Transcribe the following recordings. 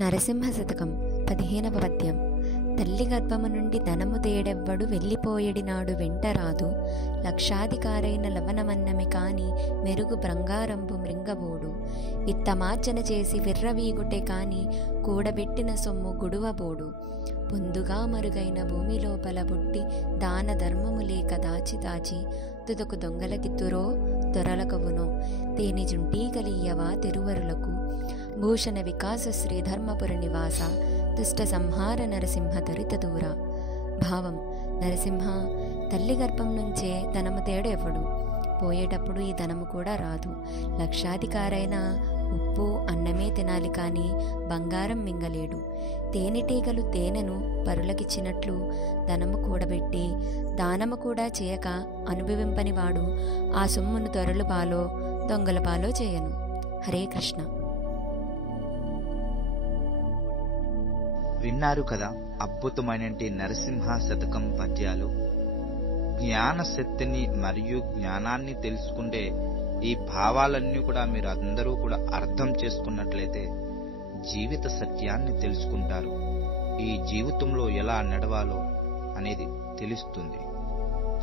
నరసింహ శతకం 15వ పద్యం. తల్లి గర్భము నుండి ధనము తేడెవ్వడు వెళ్ళిపోయేడినాడు వెంటరాదు. లక్షాధికారైన లవణమన్నమి కాని మెరుగు భృంగారంబు మృంగబోడు. విత్తమార్జన చేసి విర్రవీగుటే కాని కూడబెట్టిన సొమ్ము గుడువబోడు. పొందుగా మరుగైన భూమి లోపల పుట్టి దాన ధర్మము లేక దాచి దాచి తుదకు దొంగలకిత్తురో దొరలకవునో. తేని జుంటీగలియ్యవా తిరువరులకు భూషణ వికాస శ్రీ ధర్మపుర నివాస దుష్ట సంహార నరసింహ త్వరిత దూర. భావం: నరసింహ, తల్లి గర్భం నుంచే ధనము తేడెవ్వడు. పోయేటప్పుడు ఈ ధనము కూడా రాదు. లక్షాధికారైన ఉప్పు అన్నమే తినాలి కానీ బంగారం మింగలేడు. తేనెటీగలు తేనెను పరులకిచ్చినట్లు ధనము కూడబెట్టి దానము కూడా చేయక అనుభవింపనివాడు ఆ సొమ్మును దొరలు పాలో దొంగల పాలో చేయను. హరే కృష్ణ. విన్నారు కదా అద్భుతమైన నరసింహ శతకం పద్యాలు. జ్ఞాన శక్తిని మరియు జ్ఞానాన్ని తెలుసుకుంటే ఈ భావాలన్నీ కూడా మీరు అందరూ కూడా అర్థం చేసుకున్నట్లయితే జీవిత సత్యాన్ని తెలుసుకుంటారు. ఈ జీవితంలో ఎలా నడవాలో అనేది తెలుస్తుంది.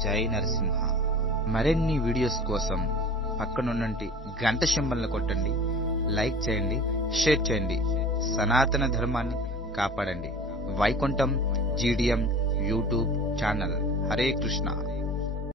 జై నరసింహ. మరిన్ని వీడియోస్ కోసం పక్కనున్నటి గంట సింబల్ని కొట్టండి, లైక్ చేయండి, షేర్ చేయండి. సనాతన ధర్మాన్ని కాపాడండి. Vaikuntham GDM YouTube channel. Hare Krishna.